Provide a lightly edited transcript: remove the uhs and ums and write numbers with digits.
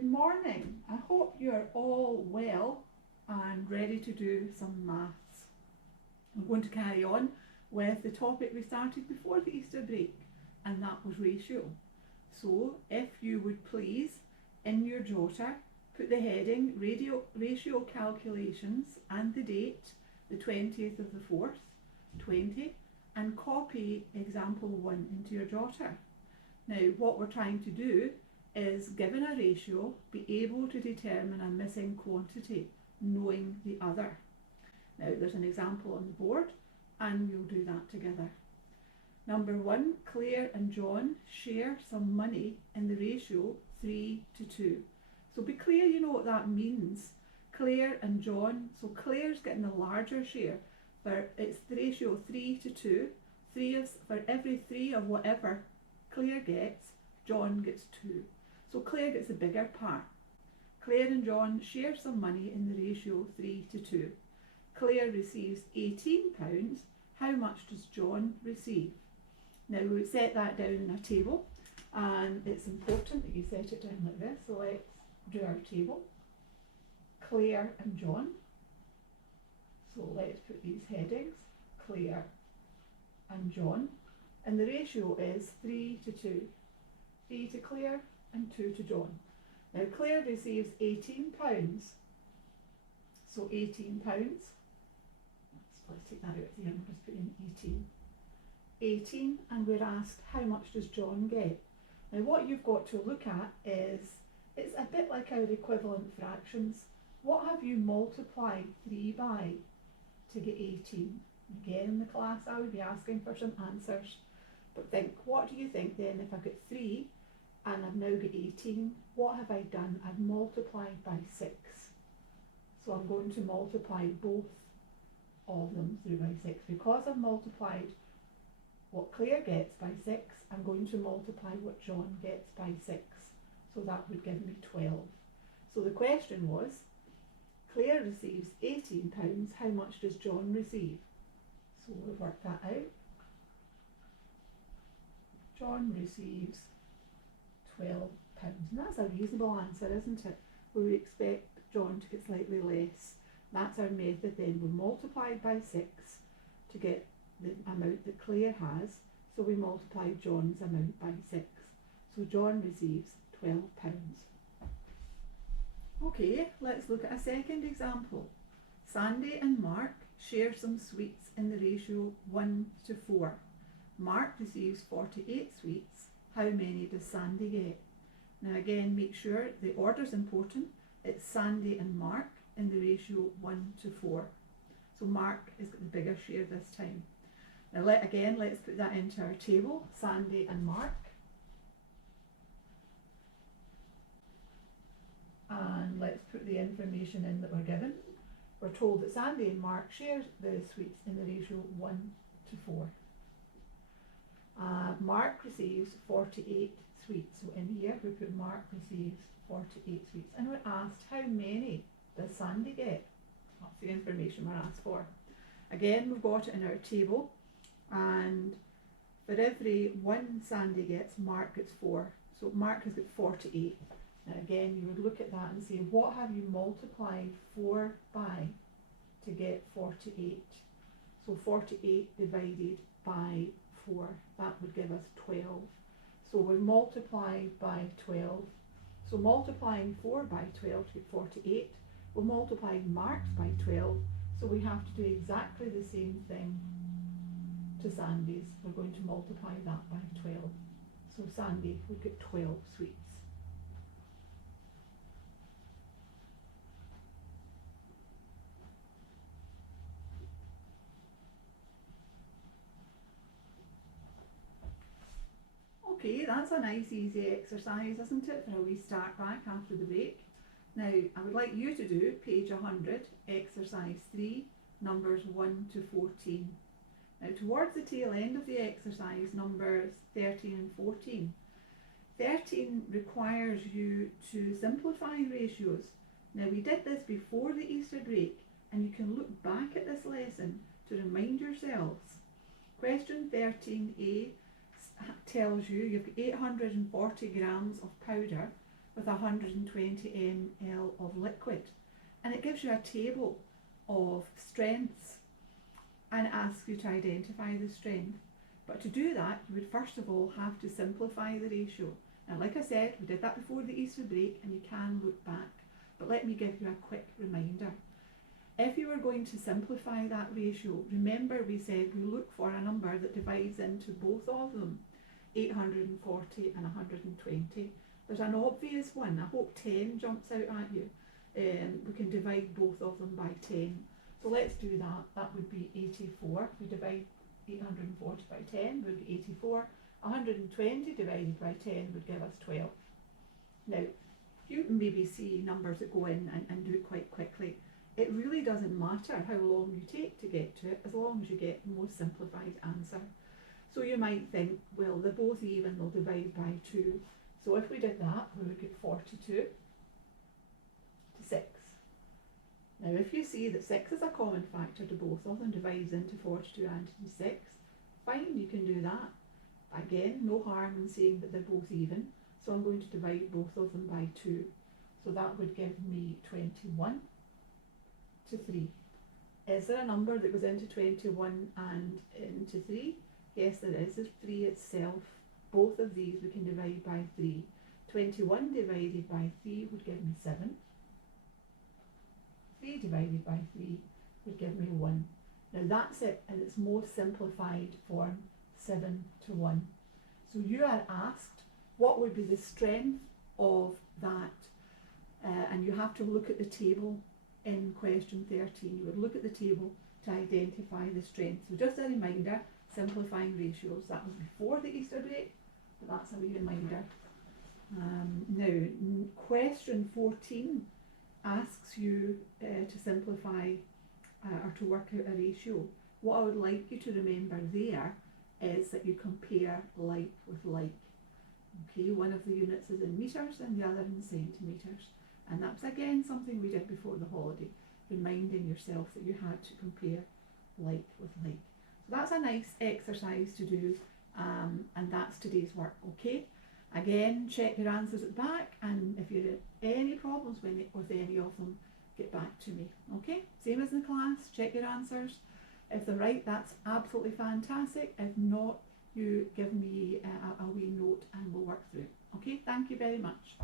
Good morning. I hope you're all well and ready to do some maths. I'm going to carry on with the topic we started before the Easter break, and that was ratio. So if you would please, in your jotter, put the heading ratio calculations and the date, the 20th of the 4th, 20, and copy example 1 into your jotter. Now what we're trying to do is, given a ratio, be able to determine a missing quantity, knowing the other. Now there's an example on the board and we'll do that together. Number 1, Claire and John share some money in the ratio 3:2. So be clear you know what that means. Claire and John, so Claire's getting the larger share, it's the ratio 3:2. For every 3 of whatever Claire gets, John gets 2. So Claire gets the bigger part. Claire and John share some money in the ratio 3:2. Claire receives £18. How much does John receive? Now we set that down in a table, and it's important that you set it down like this. So let's do our table. Claire and John. So let's put these headings. Claire and John. And the ratio is 3:2. 3 to Claire and 2 to John. Now Claire receives £18. So £18. Let's take that out here and just put in 18. 18, and we're asked how much does John get? Now what you've got to look at is, it's a bit like our equivalent fractions. What have you multiplied 3 by to get 18? Again in the class I would be asking for some answers. But think, what do you think then if I get 3 and I've now got 18, what have I done? I've multiplied by 6. So I'm going to multiply both of them through by 6. Because I've multiplied what Claire gets by 6, I'm going to multiply what John gets by 6. So that would give me 12. So the question was, Claire receives £18, how much does John receive? So we'll work that out. John receives £12. And that's a reasonable answer, isn't it? We would expect John to get slightly less. That's our method then. We multiply by 6 to get the amount that Claire has. So we multiply John's amount by 6. So John receives £12. Okay, let's look at a second example. Sandy and Mark share some sweets in the ratio 1:4. Mark receives 48 sweets. How many does Sandy get? Now again, make sure the order is important. It's Sandy and Mark in the ratio 1:4. So Mark has got the bigger share this time. Now let's put that into our table. Sandy and Mark. And let's put the information in that we're given. We're told that Sandy and Mark share the sweets in the ratio 1:4. Mark receives 48 sweets. So in here we put Mark receives 48 sweets. And we're asked how many does Sandy get? That's the information we're asked for. Again, we've got it in our table, and for every 1 Sandy gets, Mark gets 4. So Mark has got 48. Now again, you would look at that and say, what have you multiplied 4 by to get 48? So 48 divided by 4, that would give us 12. So we multiply by 12. So multiplying 4 by 12 to get 48, we're multiplying Mark's by 12. So we have to do exactly the same thing to Sandy's. We're going to multiply that by 12. So Sandy would get 12 sweets. Okay, that's a nice easy exercise, isn't it, for a wee start back after the break. Now, I would like you to do page 100, exercise 3, numbers 1 to 14. Now, towards the tail end of the exercise, numbers 13 and 14. 13 requires you to simplify ratios. Now, we did this before the Easter break, and you can look back at this lesson to remind yourselves. Question 13A tells you you've got 840 grams of powder with 120 ml of liquid. And it gives you a table of strengths and asks you to identify the strength. But to do that, you would first of all have to simplify the ratio. Now, like I said, we did that before the Easter break and you can look back. But let me give you a quick reminder. If you were going to simplify that ratio, remember we said we look for a number that divides into both of them, 840 and 120. There's an obvious one. I hope 10 jumps out at you. We can divide both of them by 10. So let's do that. That would be 84. If we divide 840 by 10 would be 84. 120 divided by 10 would give us 12. Now, you can maybe see numbers that go in and do it quite quickly. It really doesn't matter how long you take to get to it, as long as you get the most simplified answer. So you might think, well, they're both even, they'll divide by 2. So if we did that, we would get 42 to 6. Now if you see that 6 is a common factor to both of them, divides into 42 and into 6, fine, you can do that. Again, no harm in saying that they're both even, so I'm going to divide both of them by 2. So that would give me 21 to 3. Is there a number that goes into 21 and into 3? Yes, there is. There's 3 itself. Both of these we can divide by 3. 21 divided by 3 would give me 7. 3 divided by 3 would give me 1. Now that's it in its most simplified form, 7 to 1. So you are asked what would be the strength of that, and you have to look at the table in question 13. You would look at the table to identify the strength. So just a reminder, simplifying ratios. That was before the Easter break, but that's a wee reminder. Now, question 14 asks you to simplify or to work out a ratio. What I would like you to remember there is that you compare like with like. Okay, one of the units is in metres and the other in centimetres. And that's again something we did before the holiday, reminding yourself that you had to compare like with like. So that's a nice exercise to do, and that's today's work, okay? Again, check your answers at the back, and if you have any problems with any of them, get back to me, okay? Same as in the class, check your answers. If they're right, that's absolutely fantastic. If not, you give me a wee note and we'll work through it. Okay, thank you very much.